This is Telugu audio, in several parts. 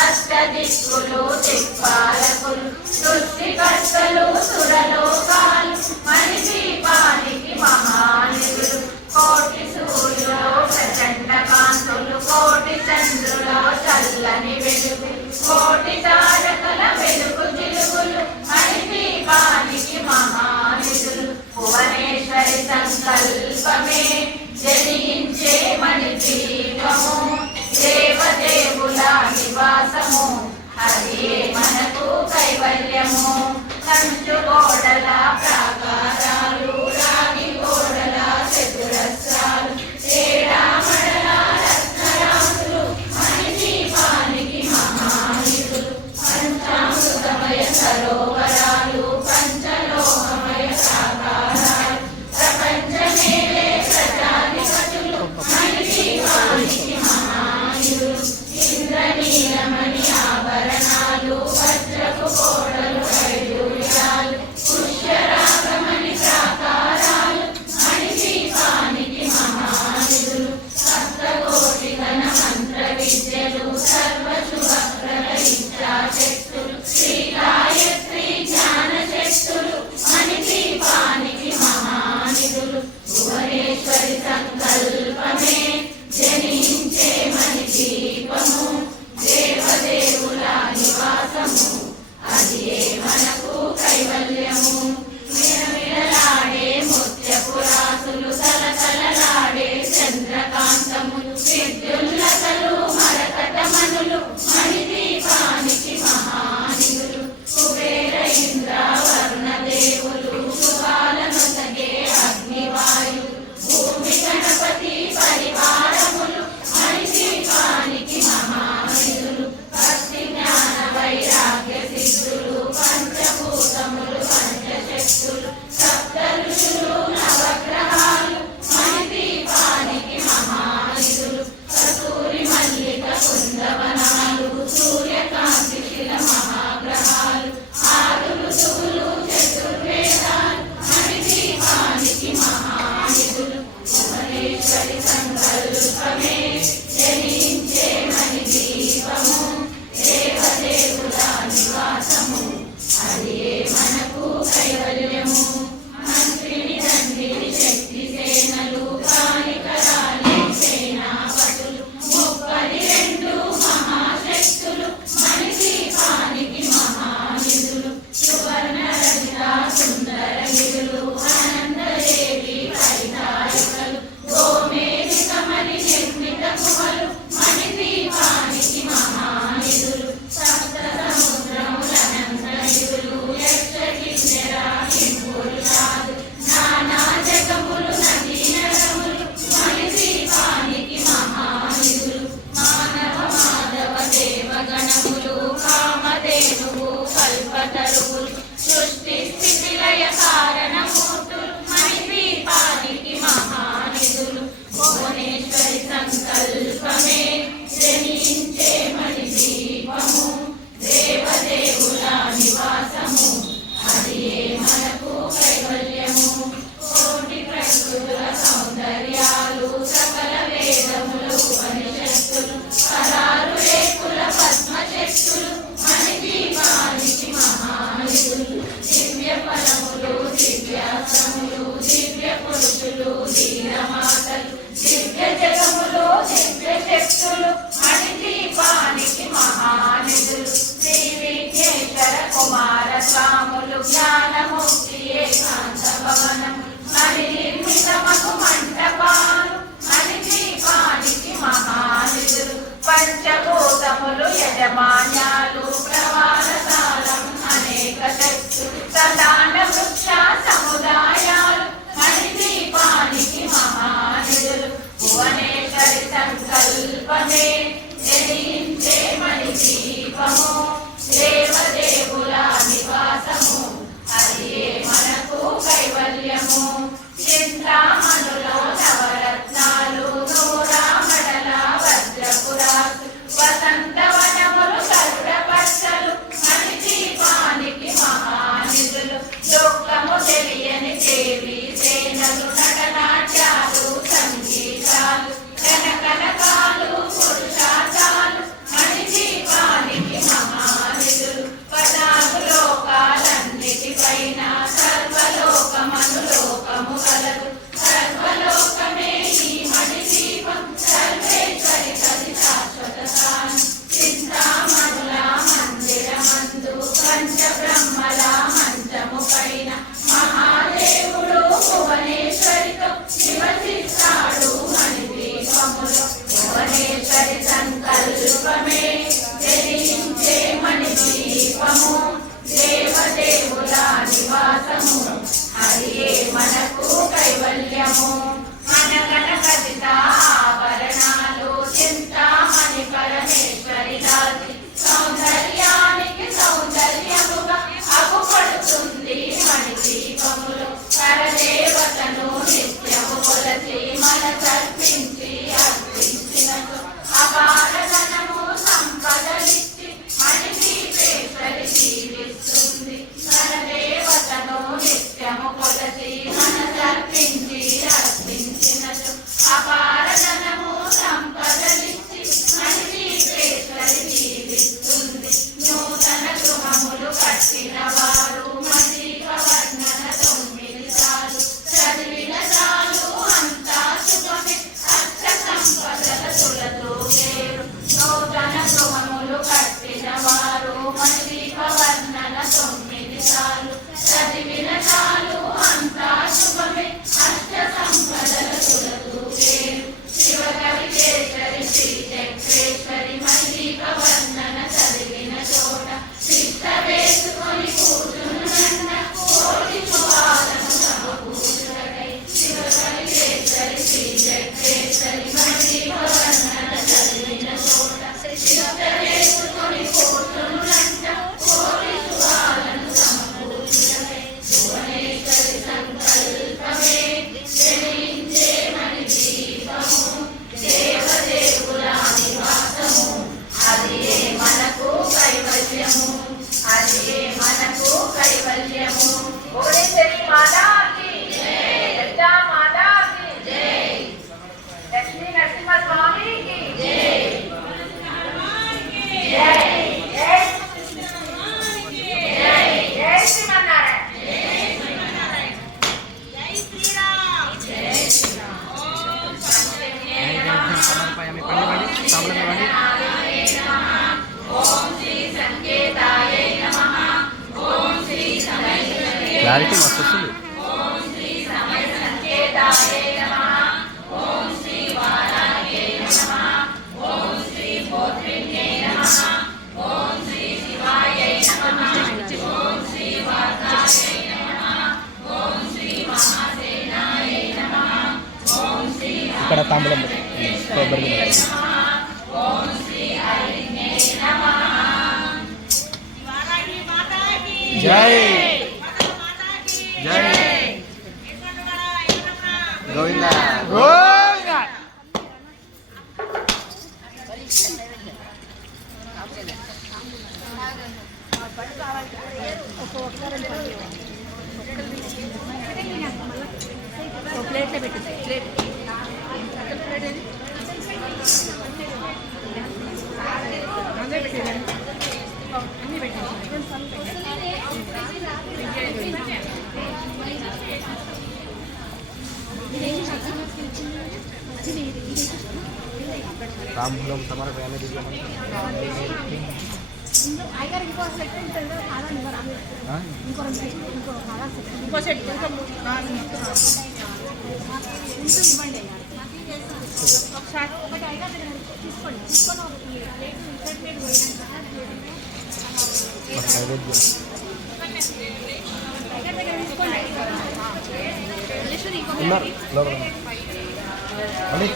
అష్టదిక్కులు దిక్పాలకులు సృష్టికర్తలు సురలోకాలు మణిదీపానికి మహానిధులు కోటి సూర్యులో ప్రచండ కాంతులు కోటి చంద్రులో చల్లని వెలుగు కోటి తారకల వెలుగు జిలుగులు మణిదీపానికి మహానిధులు భువనేశ్వరి సంకల్పమే జనించే మణిదీపము దేవదేవుల నివాసము అది మనకు కైవల్యము కంచు గోడల ప్రాకారాలు రాగి గోడల చతురస్రాలు ఏడామడల రత్నరాసులు మణిదీపానికి మహానిధులు పంచామృతమయ సరోవరాలు పంచలోహమయ సాకారాలు ప్రపంచమేలే ప్రజాధిపతులు మణిదీపానికి ఇంద్రనీలమణి ఆభరణాలు వజ్రపు కోడలు వైడూర్యాలు పుష్యరా తలుపులు సృష్టి స్థితి లయ కారణమూర్తులు మణిద్వీపానికి మహానిధులు భువనేశ్వరి సంకల్పమే జనించే మణిద్వీపము దేవదేవుల నివాసము అది మనకు కైవల్యము కోటి ప్రకృతుల సౌందర్యాలు సకల వేదములు ఉపనిషత్తులు పరారు రేకుల పద్మశక్తులు మణిద్వీపానికి మహానిధులు దివ్య ఫలములు దివ్యాసములు దివ్య పురుషులు ధీరమాతలు దివ్య జగములు దివ్య శక్తులు మణిద్వీపానికి మహానిధులు శ్రీ విఘ్నేశ్వర కుమార స్వాములు జ్ఞానముక్తి ఏకాంత భవనము నిర్మితమగు మంటపాలు మణిద్వీపానికి మహానిధులు పంచభూతములు యజమాన్యాలు ప్రవాహశాలం అనేక శక్తులు ప్రధాన వృక్ష సముదాయాలు మణిద్వీపానికి మహానిధులు భువనేశ్వరి సంకల్పమే జనించే మణిద్వీపము దేవదేవుల నివాసము అది మనకు కైవల్యము చింతామణులో నవరత్నాలు నూరామడల వజ్రపురాసు వసంతవనములు గరుడ పచ్చలు మణిద్వీపానికి మహానిధులు దుఃఖము తెలియని దేవి సేనలు నటనాట్యాలు సంగీతాలు కనకనకాలు పురుషార్థాలు మణిద్వీపానికి మహానిధులు పదాలు లోకాలన్నిటిపైన సర్వలోకమనులోకము కలదు సర్వలోకమే ఈ మణిద్వీపం సర్వేశ్వరి కది శాశ్వత స్థానం చింతామణుల మందిరమందు పంచబ్రహ్మల మంచము పైన మహాదేవుడు భువనేశ్వరితో నివసిస్తాడు మణిద్వీపములో భువనేశ్వరి సంకల్పమే జనించే మణిద్వీపము దేవదేవుల నివాసము అది మనకు కైవల్యము మనగణ కథిత ఆభరణాలు చింతామణి పరమేశ్వరి దాసి సౌందర్యానికి సౌందర్యముగా అగుపడుతుంది మణిద్వీపములో పరదేవతను నిత్యము కొలచి మనసర్పించి అర్పించినట్టు అపారధనము సంపదలిచ్చి మణిద్వీపేశ్వరి జీవిస్తుంది పరదేవతను నిత్యము కొలచి మనసర్పించి అర్పించినట్టు అపారధనము సంపదలిచ్చి మణిద్వీపేశ్వరి జీవిస్తుంది నూతన గృహములు కట్టిన వారు మణిద్వీప వర్ణన 9 సార్లు చదివిన చాలు అంతా శుభమే అష్ట సంపదల తులతో లేరు నూతన గృహములు కట్టిన వారు మణిద్వీప వర్ణన 9 సార్లు చదివిన చాలు అంతా శుభమే అష్ట సంపదల తులతో లేరు శివకవి కేసరి శ్రీ చక్రేశ్వరి మణిద్వీప వర్ణన చదివిన చోట శిక్ష వేసుకొని కూర్చున్న కోటి శుభాలను సమకూర్చుటకై శివకవి కేసరి శ్రీ చక్రేశ్వరి మణిద్వీప వర్ణన చదివిన చోట శిక్ష వేసుకొని కూర్చున్న కోటి శుభాలను సమకూర్చుటకై భువనేశ్వరి సంకల్పమే జనించే మణిద్వీపము దేవదేవుల నివాసము అది మనకు కైవల్యము అది మనకు కైవల్యము భువనేశ్వరి మాతాకి జై లలితా మాతాకి జై లక్ష్మీ నరసింహ స్వామికి జై జై జై జై జై శ్రీమన్నారాయణ జై శ్రీరామ్ జై శ్రీరామ్ ఓం ఓం శ్రీ సంకేతాయ నమః ఓం శ్రీ క్లారిటీ మస్తు వస్తుంది. ఓం శ్రీ సమయ సంకేతాయ నమః ఓం శ్రీ వారాహ్యై నమః ఓం శ్రీ భోత్రిణ్యై నమః ఓం శ్రీ శివాయై నమః ఓం శ్రీ వాసాయై నమః ఓం శ్రీ మహాసేనాయై నమః ఓం శ్రీ ఇక్కడ తాంబూలం కొబ్బరి ఓం శ్రీ హరిణ్యై నమః వారాహి మాతాకి జై జై గోవింద గోవింద. ప్లేట్లో పెట్టు ప్లేట్ తాంబూలం సమర్పయామి దివ్యమంగళం. ఇంకో సెట్ ఒకసారి నైవేద్యం ఉన్నారు లోపల. మళ్ళీ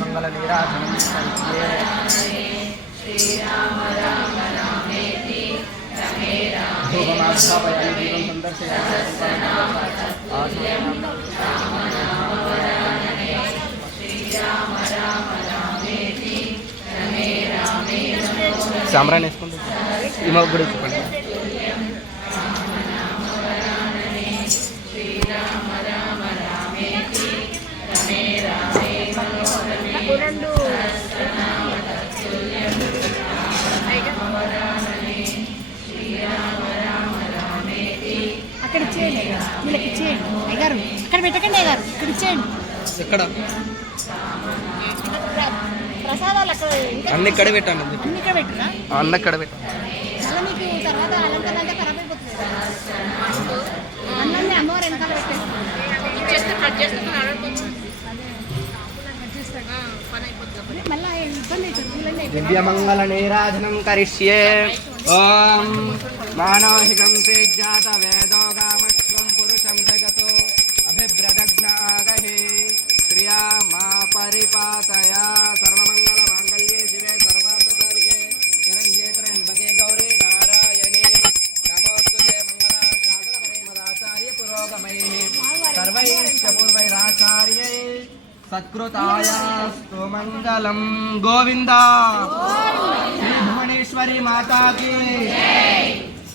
మంగళ నీరాజనం ధూపమాస్థాపయామి దీపం సందర్శయామి. సాంబ్రాన్ని వేసుకుంటే ఈ మాకు కూడా చెప్పండి. అక్కడ ఇచ్చేయండి వీళ్ళకి ఇచ్చేయండి అయ్యారు. అక్కడ పెట్టకండి అయ్యారు, ఇక్కడ ఇచ్చేయండి. ఎక్కడ ప్రసాదాలు అక్కడ అన్ని ఇక్కడ పెట్టండి. అన్ని ఇక్కడ పెట్టరా? అన్న ఇక్కడ పెట్టండి. మళ్ళీ మీకు తర్వాత అలంకరణ అంతా ఖరాబ్ అయిపోతుంది. అన్నీ అమ్మవారు వెనకాల పెట్టేస్తాం. మళ్ళీ ఇబ్బంది అవుతుంది. దివ్యమంగళ నీరాజనం కరిష్యే. ఓం మానసికం తేజాత వేదో గామస్వం పురుషం జగతో అభిభ్రదగ్నాగహే శ్రియా మా పరిపాతయ. సర్వమంగళ మాంగళ్యే శివే సర్వార్థసాధికే శరణ్యే త్రయంబకే గౌరీ నారాయణే నమోస్తుతే. మంగళాశాసన పరిమదాచార్య పురోగమైః సర్వైశ్చ పూర్వైరాచార్యై సత్కృతాయాస్తు మంగళం. గోవింద శ్రీ భువనేశ్వరి మాతాకి.